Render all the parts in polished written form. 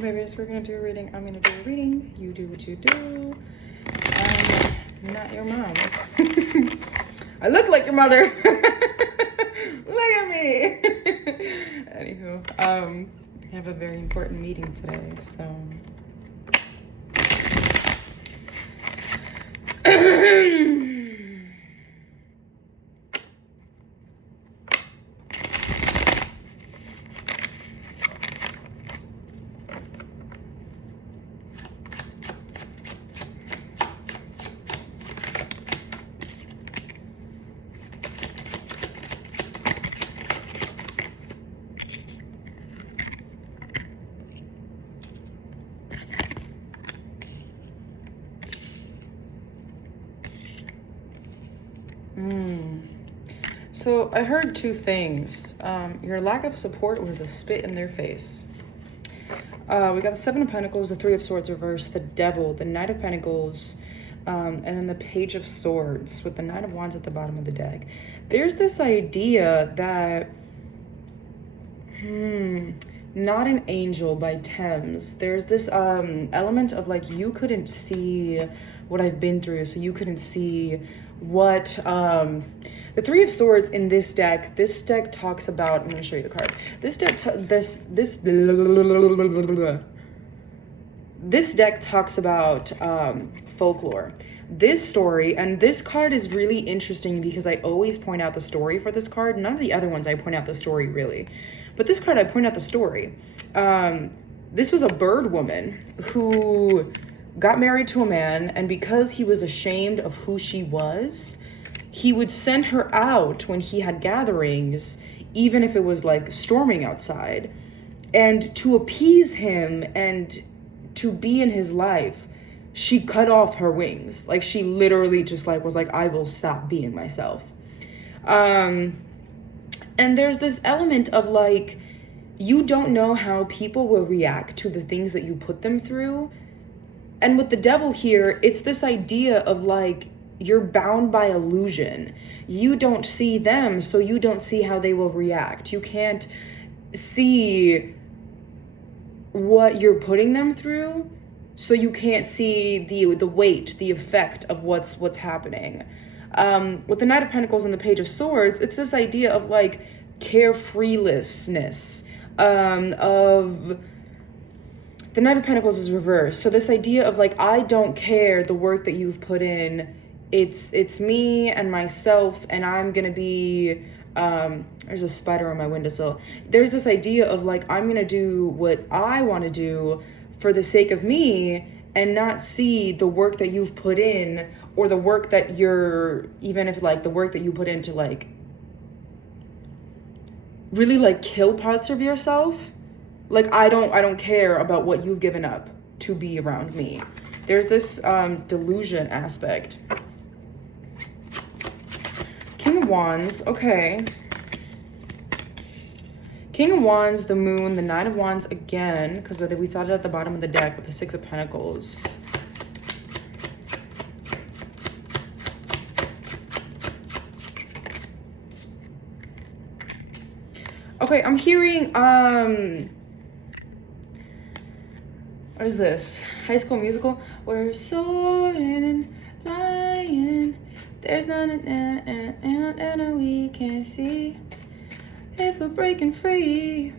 Babies, we're gonna do a reading. I'm gonna do a reading. You do what you do. I'm not your mom. I look like your mother. Look at me. Anywho, I have a very important meeting today, so. So I heard two things. Your lack of support was a spit in their face. We got the Seven of Pentacles, the Three of Swords reversed, the Devil, the Knight of Pentacles, and then the Page of Swords with the Knight of Wands at the bottom of the deck. There's this idea that, Not an Angel by Thames. There's this element of like, you couldn't see what I've been through, so you couldn't see what the Three of Swords in this deck talks about. I'm going to show you the card. This deck this deck talks about folklore. This story, and this card is really interesting because I always point out the story for this card. None of the other ones I point out the story really, but this card I point out the story. This was a bird woman who got married to a man, and because he was ashamed of who she was, he would send her out when he had gatherings, even if it was like storming outside, and to appease him and to be in his life, she cut off her wings. Like, she literally just like was like, I will stop being myself. And there's this element of like, you don't know how people will react to the things that you put them through. And with the Devil here, it's this idea of like, you're bound by illusion. You don't see them, so you don't see how they will react. You can't see what you're putting them through, so you can't see the weight, the effect of what's happening. With the Knight of Pentacles and the Page of Swords, it's this idea of like carefreelessness, of the Knight of Pentacles is reversed. So this idea of like, I don't care the work that you've put in. It's me and myself, and I'm gonna be, there's a spider on my windowsill. There's this idea of like, I'm gonna do what I want to do for the sake of me, and not see the work that you've put in, or the work that you're, even if like the work that you put in to like really like kill parts of yourself. Like, I don't care about what you've given up to be around me. There's this delusion aspect. King of Wands, okay. King of Wands, the Moon, the Nine of Wands again, because we saw it at the bottom of the deck with the Six of Pentacles. Okay, I'm hearing, what is this? High School Musical? We're soaring and flying. There's nothing and we can't see if we're breaking free.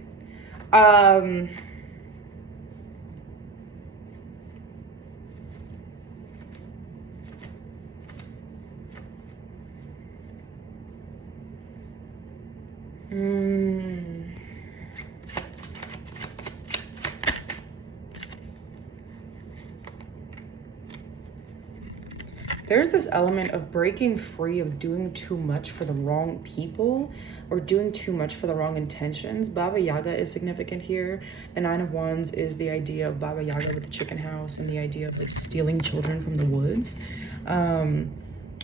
There's this element of breaking free of doing too much for the wrong people, or doing too much for the wrong intentions. Baba Yaga is significant here. The Nine of Wands is the idea of Baba Yaga with the chicken house, and the idea of like stealing children from the woods.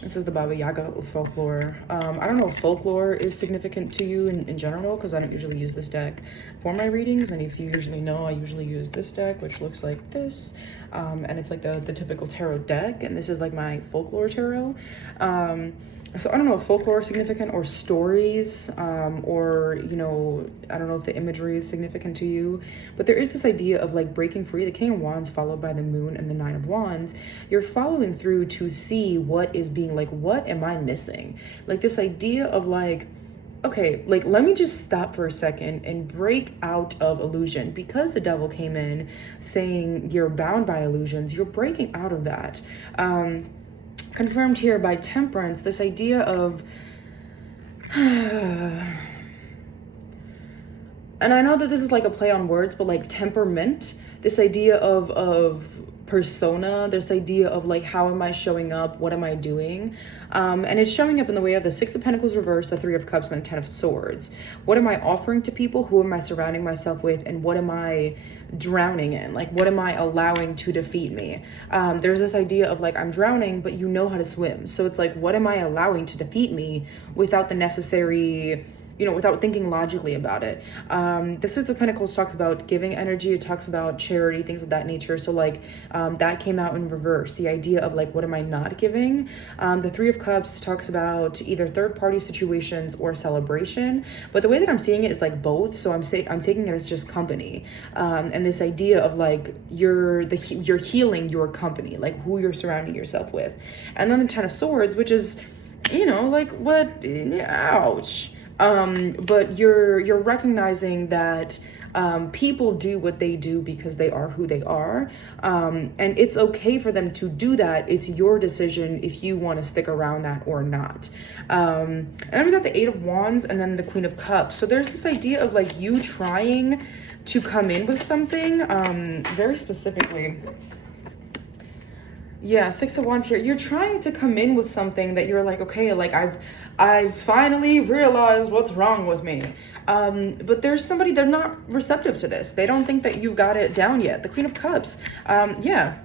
This is the Baba Yaga folklore. I don't know if folklore is significant to you in general, because I don't usually use this deck for my readings. And if you usually know, I usually use this deck, which looks like this. And it's like the typical tarot deck. And this is like my folklore tarot. So I don't know if folklore is significant, or stories, or, I don't know if the imagery is significant to you, but there is this idea of like breaking free. The King of Wands followed by the Moon and the Nine of Wands. You're following through to see what is being like, what am I missing? Like this idea of like, okay, like let me just stop for a second and break out of illusion. Because the Devil came in saying you're bound by illusions, you're breaking out of that. Confirmed here by Temperance, this idea of and I know that this is like a play on words, but like temperament, this idea of persona, this idea of like, how am I showing up, what am I doing, and it's showing up in the way of the Six of Pentacles reversed, the Three of Cups, and the Ten of Swords. What am I offering to people? Who am I surrounding myself with? And what am I drowning in? Like, what am I allowing to defeat me? There's this idea of like, I'm drowning, but you know how to swim. So it's like, what am I allowing to defeat me without the necessary, without thinking logically about it? The Six of Pentacles talks about giving energy. It talks about charity, things of that nature. So like, that came out in reverse. The idea of like, what am I not giving? The Three of Cups talks about either third party situations or celebration. But the way that I'm seeing it is like both. So I'm taking it as just company. And this idea of like, you're healing your company, like who you're surrounding yourself with. And then the Ten of Swords, which is, like what, ouch. But you're recognizing that people do what they do because they are who they are, and it's okay for them to do that. It's your decision if you want to stick around that or not. And then we got the Eight of Wands and then the Queen of Cups. So there's this idea of like you trying to come in with something, very specifically. Yeah, Six of Wands here. You're trying to come in with something that you're like, okay, like I've finally realized what's wrong with me. But there's somebody, they're not receptive to this. They don't think that you've got it down yet. The Queen of Cups. Yeah,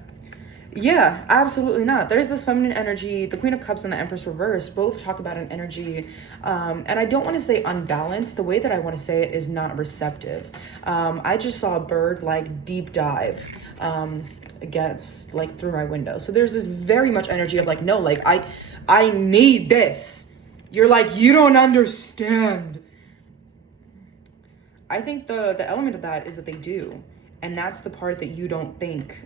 absolutely not. There's this feminine energy. The Queen of Cups and the Empress reverse both talk about an energy, and I don't want to say unbalanced. The way that I want to say it is not receptive. I just saw a bird like deep dive against like through my window. So there's this very much energy of like, no, like I need this. You're like, you don't understand. I think the element of that is that they do, and that's the part that you don't think,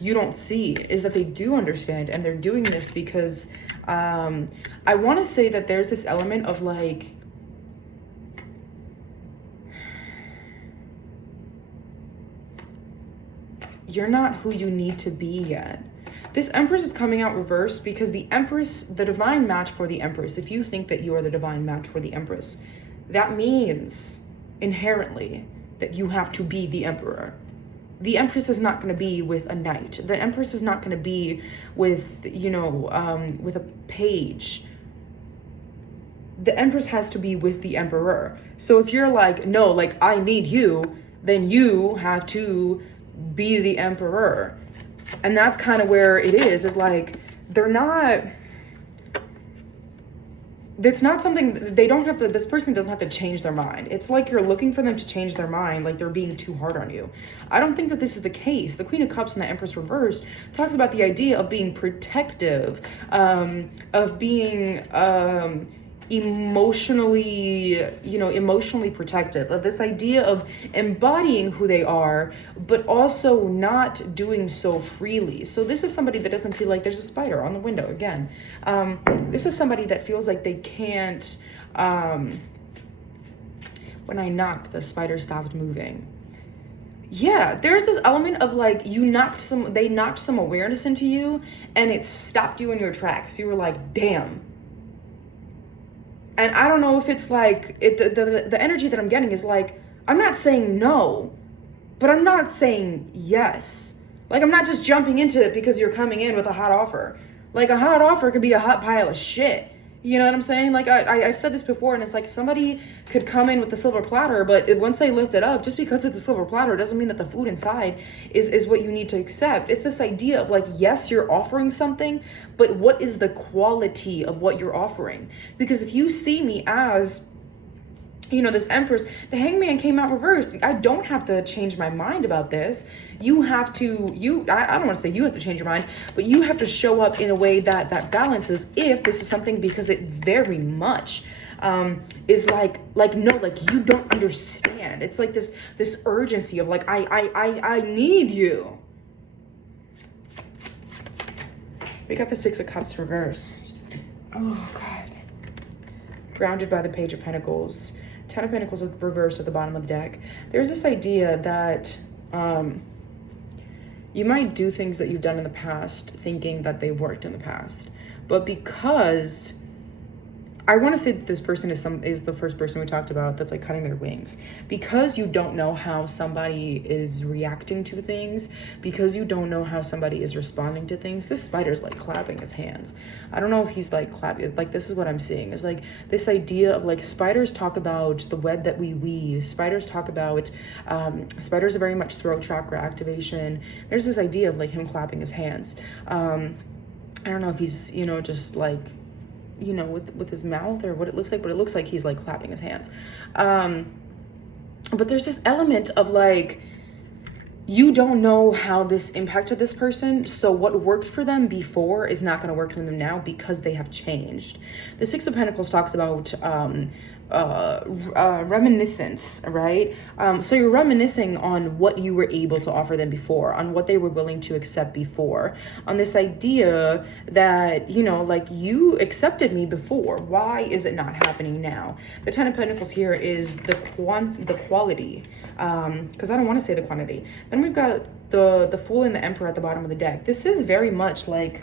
you don't see, is that they do understand, and they're doing this because I want to say that there's this element of like, you're not who you need to be yet. This Empress is coming out reversed because the Empress, the divine match for the Empress, if you think that you are the divine match for the Empress, that means inherently that you have to be the Emperor. The Empress is not going to be with a knight. The Empress is not going to be with, with a page. The Empress has to be with the Emperor. So if you're like, no, like I need you, then you have to be the Emperor. And that's kind of where it is like, they're not, it's not something, they don't have to, this person doesn't have to change their mind. It's like you're looking for them to change their mind, like they're being too hard on you. I don't think that this is the case. The Queen of Cups and the Empress reversed talks about the idea of being protective, of being emotionally protective, of this idea of embodying who they are, but also not doing so freely. So this is somebody that doesn't feel like there's a spider on the window again. This is somebody that feels like they can't, when I knocked, the spider stopped moving. Yeah, there's this element of like, they knocked some awareness into you and it stopped you in your tracks. You were like, damn. And I don't know if it's like, the energy that I'm getting is like, I'm not saying no, but I'm not saying yes. Like, I'm not just jumping into it because you're coming in with a hot offer. Like, a hot offer could be a hot pile of shit. You know what I'm saying? Like, I've said this before, and it's like somebody could come in with the silver platter, but once they lift it up, just because it's a silver platter doesn't mean that the food inside is what you need to accept. It's this idea of like, yes, you're offering something, but what is the quality of what you're offering? Because if you see me as you know, this empress, the hangman came out reversed. I don't have to change my mind about this. You have to, I don't want to say you have to change your mind, but you have to show up in a way that balances if this is something, because it very much is like no, like you don't understand. It's like this urgency of like, I need you. We got the Six of Cups reversed. Oh God. Grounded by the Page of Pentacles. Ten of Pentacles reversed at the bottom of the deck. There's this idea that you might do things that you've done in the past thinking that they worked in the past, but because I want to say that this person is the first person we talked about that's like cutting their wings, because you don't know how somebody is reacting to things, because you don't know how somebody is responding to things. This spider's like clapping his hands. I don't know if he's like clapping, like this is what I'm seeing, is like this idea of like spiders talk about the web that we weave. Spiders talk about, spiders are very much throat chakra activation. There's this idea of like him clapping his hands. I don't know if he's, you know, just like, you know, with his mouth or what it looks like, but it looks like he's like clapping his hands. But there's this element of like, you don't know how this impacted this person, so what worked for them before is not going to work for them now because they have changed. The Six of Pentacles talks about reminiscence, right? So you're reminiscing on what you were able to offer them before, on what they were willing to accept before, on this idea that, you know, like, you accepted me before, why is it not happening now? The Ten of Pentacles here is the quality, because I don't want to say the quantity. Then we've got the Fool and the Emperor at the bottom of the deck. This is very much like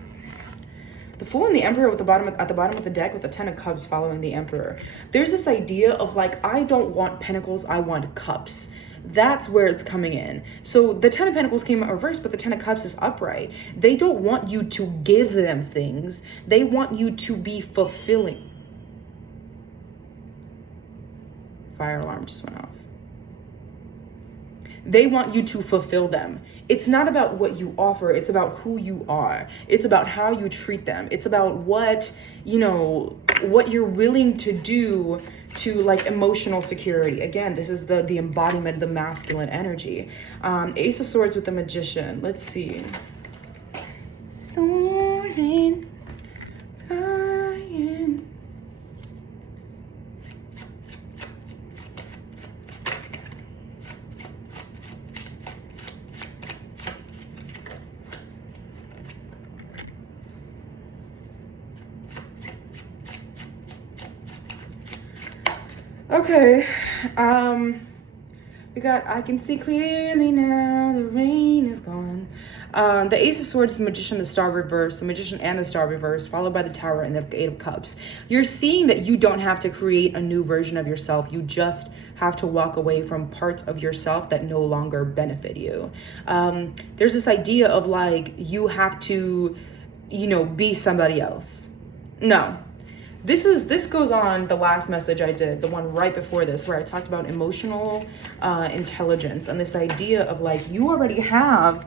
the Fool and the Emperor at the bottom of the deck, with the Ten of Cups following the Emperor. There's this idea of like, I don't want pentacles, I want cups. That's where it's coming in. So the Ten of Pentacles came out reversed, but the Ten of Cups is upright. They don't want you to give them things. They want you to be fulfilling. Fire alarm just went off. They want you to fulfill them. It's not about what you offer. It's about who you are. It's about how you treat them. It's about what, you know, what you're willing to do to like emotional security. Again, this is the embodiment of the masculine energy. Ace of Swords with the Magician. Let's see. Soaring, flying. Okay, we got, I can see clearly now, the rain is gone. The Ace of Swords, the Magician, the Star reverse, the Magician and the Star reverse, followed by the Tower and the Eight of Cups. You're seeing that you don't have to create a new version of yourself. You just have to walk away from parts of yourself that no longer benefit you. There's this idea of like, you have to, you know, be somebody else. No. This goes on the last message I did, the one right before this, where I talked about emotional intelligence and this idea of like, you already have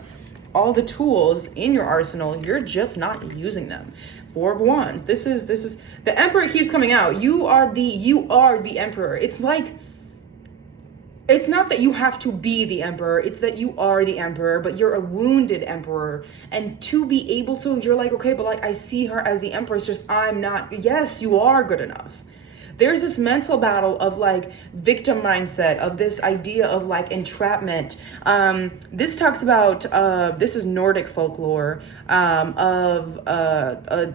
all the tools in your arsenal, you're just not using them. Four of Wands. This is the Emperor keeps coming out. You are the Emperor. It's like, it's not that you have to be the Emperor, it's that you are the Emperor, but you're a wounded Emperor. And to be able to, you're like, okay, but like, I see her as the Empress, just I'm not. Yes, you are good enough. There's this mental battle of like victim mindset, of this idea of like entrapment. This talks about, this is Nordic folklore,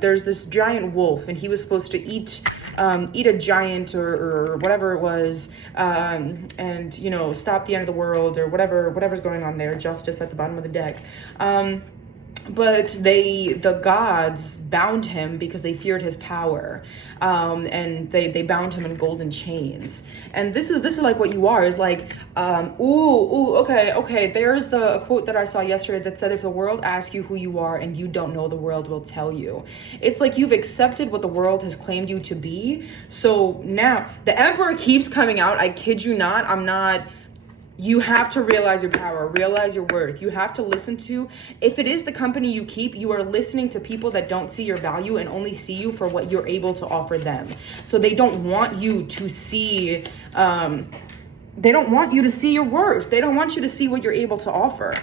there's this giant wolf and he was supposed to eat a giant or whatever it was, and, you know, stop the end of the world or whatever's going on there, justice at the bottom of the deck. But the gods bound him because they feared his power, and they bound him in golden chains. And this is like what you are, is like, okay. There's a quote that I saw yesterday that said, if the world asks you who you are and you don't know, the world will tell you. It's like you've accepted what the world has claimed you to be. So now the Emperor keeps coming out. I kid you not. You have to realize your power, realize your worth. You have to listen to, if it is the company you keep, you are listening to people that don't see your value and only see you for what you're able to offer them. So they don't want you to see, they don't want you to see your worth. They don't want you to see what you're able to offer.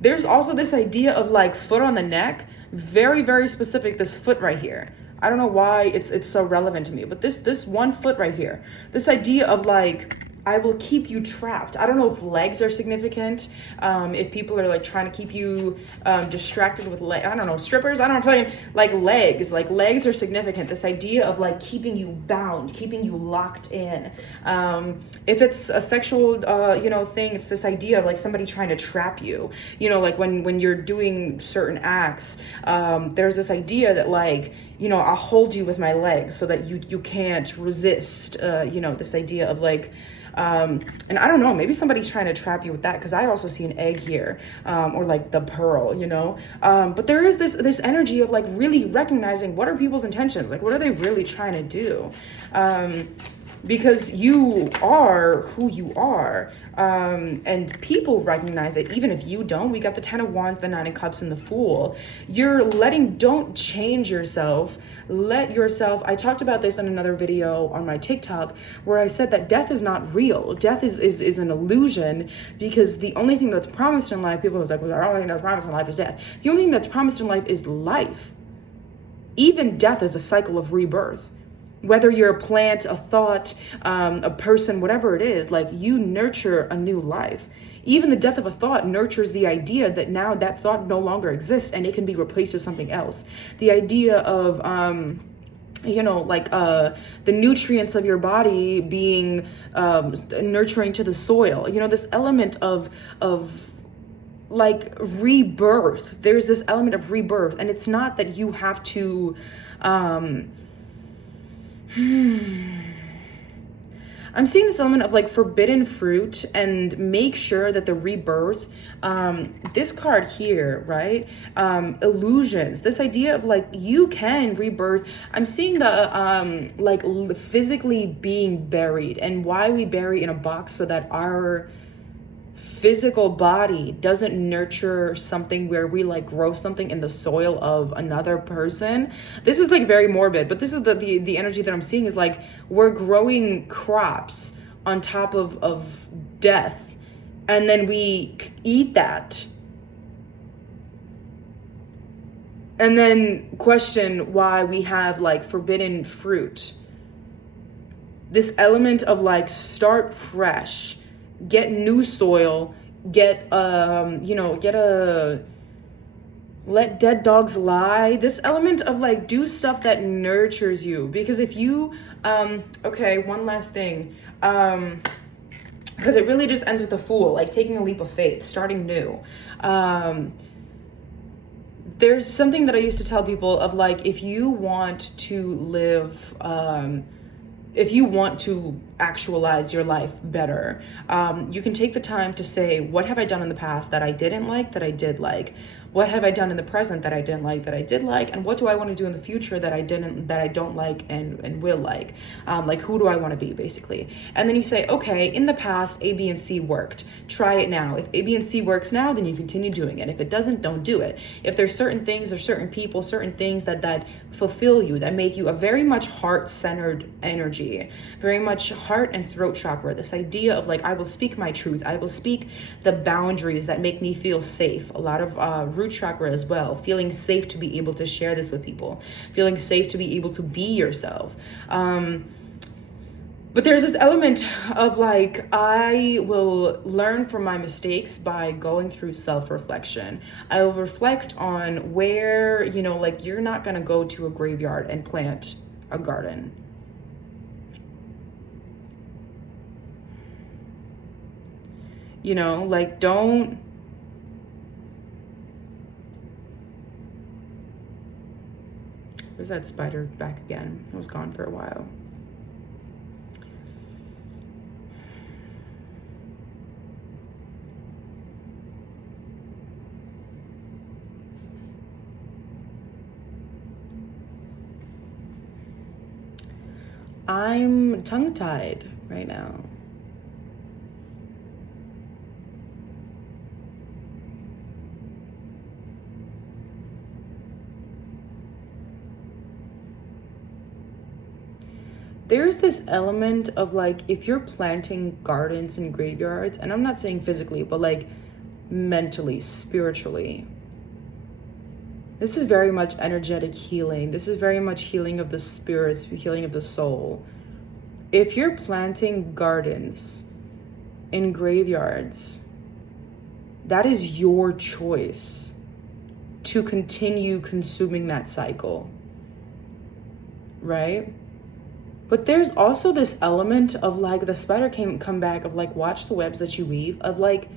There's also this idea of like foot on the neck, very, very specific, this foot right here. I don't know why it's so relevant to me, but this one foot right here, this idea of like, I will keep you trapped. I don't know if legs are significant. If people are like trying to keep you distracted with I don't know, strippers. I don't know, like legs are significant. This idea of like keeping you bound, keeping you locked in. If it's a sexual, thing, it's this idea of like somebody trying to trap you. Like when you're doing certain acts, there's this idea that like, I'll hold you with my legs so that you can't resist. This idea of like. And I don't know, maybe somebody's trying to trap you with that, because I also see an egg here, or like the pearl, but there is this energy of like really recognizing what are people's intentions, like what are they really trying to do, because you are who you are, and people recognize it even if you don't. We got the 10 of Wands, the 9 of Cups, and the Fool. Don't change yourself. Let yourself, I talked about this in another video on my TikTok where I said that death is not real. Death is an illusion, because the only thing that's promised in life, people was like, well, the only thing that's promised in life is death. The only thing that's promised in life is life. Even death is a cycle of rebirth. Whether you're a plant, a thought, a person, whatever it is, like you nurture a new life. Even the death of a thought nurtures the idea that now that thought no longer exists and it can be replaced with something else. The idea of, the nutrients of your body being nurturing to the soil. This element of like rebirth. There's this element of rebirth, and it's not that you have to. I'm seeing this element of like forbidden fruit, and make sure that the rebirth, this card here, right? Illusions, this idea of like, you can rebirth. I'm seeing the, physically being buried, and why we bury in a box, so that our physical body doesn't nurture something where we like grow something in the soil of another person. This is like very morbid, but this is the energy that I'm seeing is like we're growing crops on top of death, and then we eat that and then question why we have like forbidden fruit. This element of like start fresh, get new soil, let dead dogs lie. This element of like do stuff that nurtures you, because if you okay, one last thing, because it really just ends with the Fool, like taking a leap of faith, starting new. There's something that I used to tell people of like, if you want to live, if you want to actualize your life better, you can take the time to say, what have I done in the past that I didn't like, that I did like? What have I done in the present that I didn't like, that I did like? And what do I want to do in the future that I don't like and will like? Like, who do I want to be, basically? And then you say, okay, in the past, A, B, and C worked. Try it now. If A, B, and C works now, then you continue doing it. If it doesn't, don't do it. If there's certain things or certain people, certain things that fulfill you, that make you a very much heart-centered energy, very much heart and throat chakra, this idea of like, I will speak my truth. I will speak the boundaries that make me feel safe. A lot of root chakra as well, feeling safe to be able to share this with people, feeling safe to be able to be yourself. But there's this element of like, I will learn from my mistakes by going through self-reflection. I will reflect on where, like you're not gonna go to a graveyard and plant a garden. Like don't, where's that spider back again? It was gone for a while. I'm tongue-tied right now. there's this element of like, if you're planting gardens and graveyards, and I'm not saying physically, but like mentally, spiritually, this is very much energetic healing. This is very much healing of the spirits, healing of the soul. If you're planting gardens in graveyards, that is your choice to continue consuming that cycle, right? But there's also this element of like, the spider come back of like, watch the webs that you weave, of like,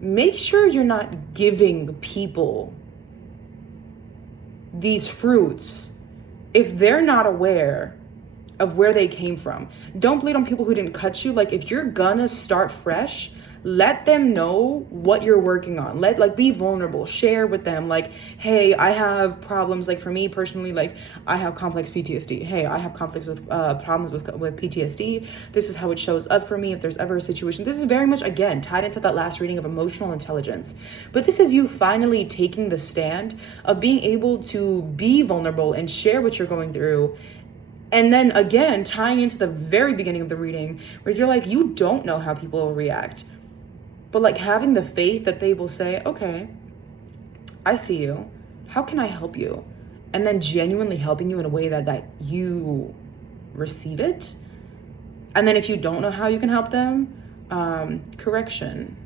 make sure you're not giving people these fruits if they're not aware of where they came from. Don't bleed on people who didn't cut you. Like, if you're gonna start fresh, let them know what you're working on. Like, be vulnerable, share with them, like, hey, I have problems. Like, for me personally, like, I have complex PTSD. Hey, I have conflicts with problems with PTSD. This is how it shows up for me if there's ever a situation. This is very much, again, tied into that last reading of emotional intelligence. But this is you finally taking the stand of being able to be vulnerable and share what you're going through. And then again, tying into the very beginning of the reading, where you're like, you don't know how people will react. But like, having the faith that they will say, okay, I see you. How can I help you? And then genuinely helping you in a way that you receive it. And then if you don't know how you can help them, correction.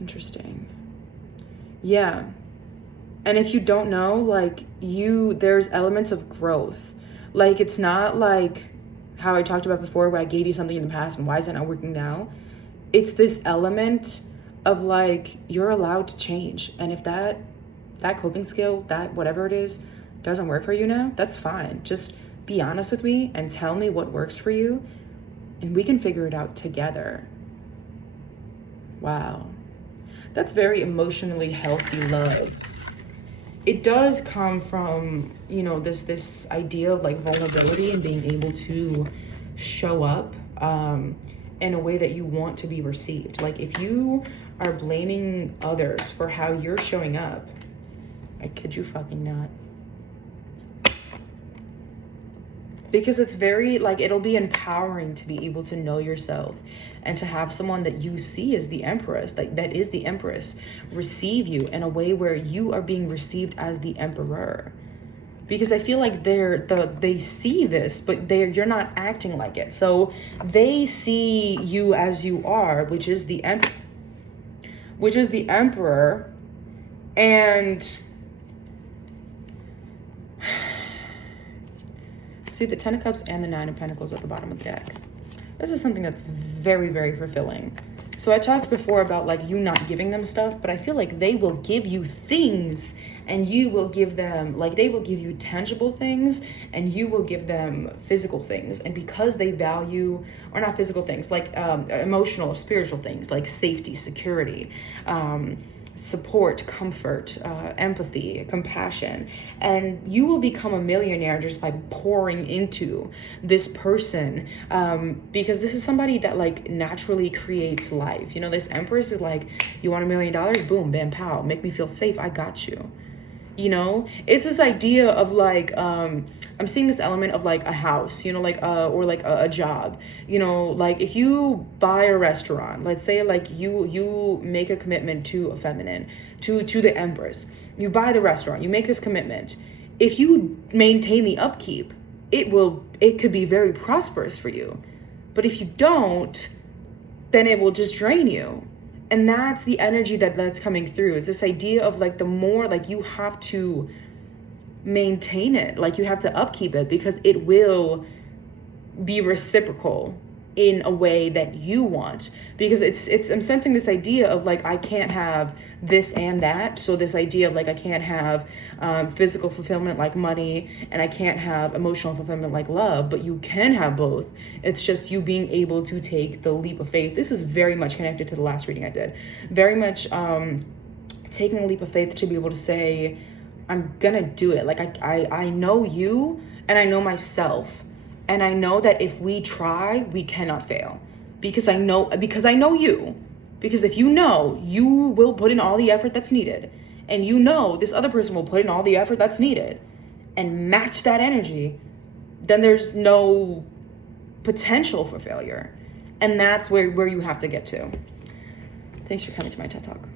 Interesting. Yeah. And if you don't know, like, there's elements of growth. Like, it's not like how I talked about before, where I gave you something in the past and why is it not working now? It's this element of like, you're allowed to change. And if that coping skill, that whatever it is, doesn't work for you now, that's fine. Just be honest with me and tell me what works for you, and we can figure it out together. Wow. That's very emotionally healthy love. It does come from, you know, this idea of like vulnerability and being able to show up in a way that you want to be received. Like, if you are blaming others for how you're showing up, I kid you fucking not. Because it's very, like, it'll be empowering to be able to know yourself and to have someone that you see as the empress, like that is the empress, receive you in a way where you are being received as the emperor. Because I feel like they see this, but you're not acting like it. So they see you as you are, which is the emperor, and see the Ten of Cups and the Nine of Pentacles at the bottom of the deck. This is something that's very, very fulfilling. So I talked before about like you not giving them stuff, but I feel like they will give you things and you will give them, like, they will give you tangible things and you will give them physical things. And because they value, or not physical things, like emotional or spiritual things, like safety, security, support, comfort, empathy, compassion, and you will become a millionaire just by pouring into this person, because this is somebody that like naturally creates life. You know, this empress is like, you want $1 million? Boom, bam, pow, make me feel safe, I got you. You know, it's this idea of like, I'm seeing this element of like a house, you know, like, or like a job, you know, like if you buy a restaurant, let's say like you make a commitment to a feminine, to the empress, you buy the restaurant, you make this commitment. If you maintain the upkeep, it could be very prosperous for you. But if you don't, then it will just drain you. And that's the energy that's coming through, is this idea of like, the more, like, you have to maintain it, like you have to upkeep it, because it will be reciprocal in a way that you want. Because I'm sensing this idea of like, I can't have this and that. So this idea of like, I can't have physical fulfillment like money, and I can't have emotional fulfillment like love, but you can have both. It's just you being able to take the leap of faith. This is very much connected to the last reading I did. Very much taking a leap of faith to be able to say, I'm gonna do it. Like I know you and I know myself. And I know that if we try, we cannot fail, because I know you. Because if you know, you will put in all the effort that's needed. and you know this other person will put in all the effort that's needed and match that energy, then there's no potential for failure. And that's where you have to get to. Thanks for coming to my TED Talk.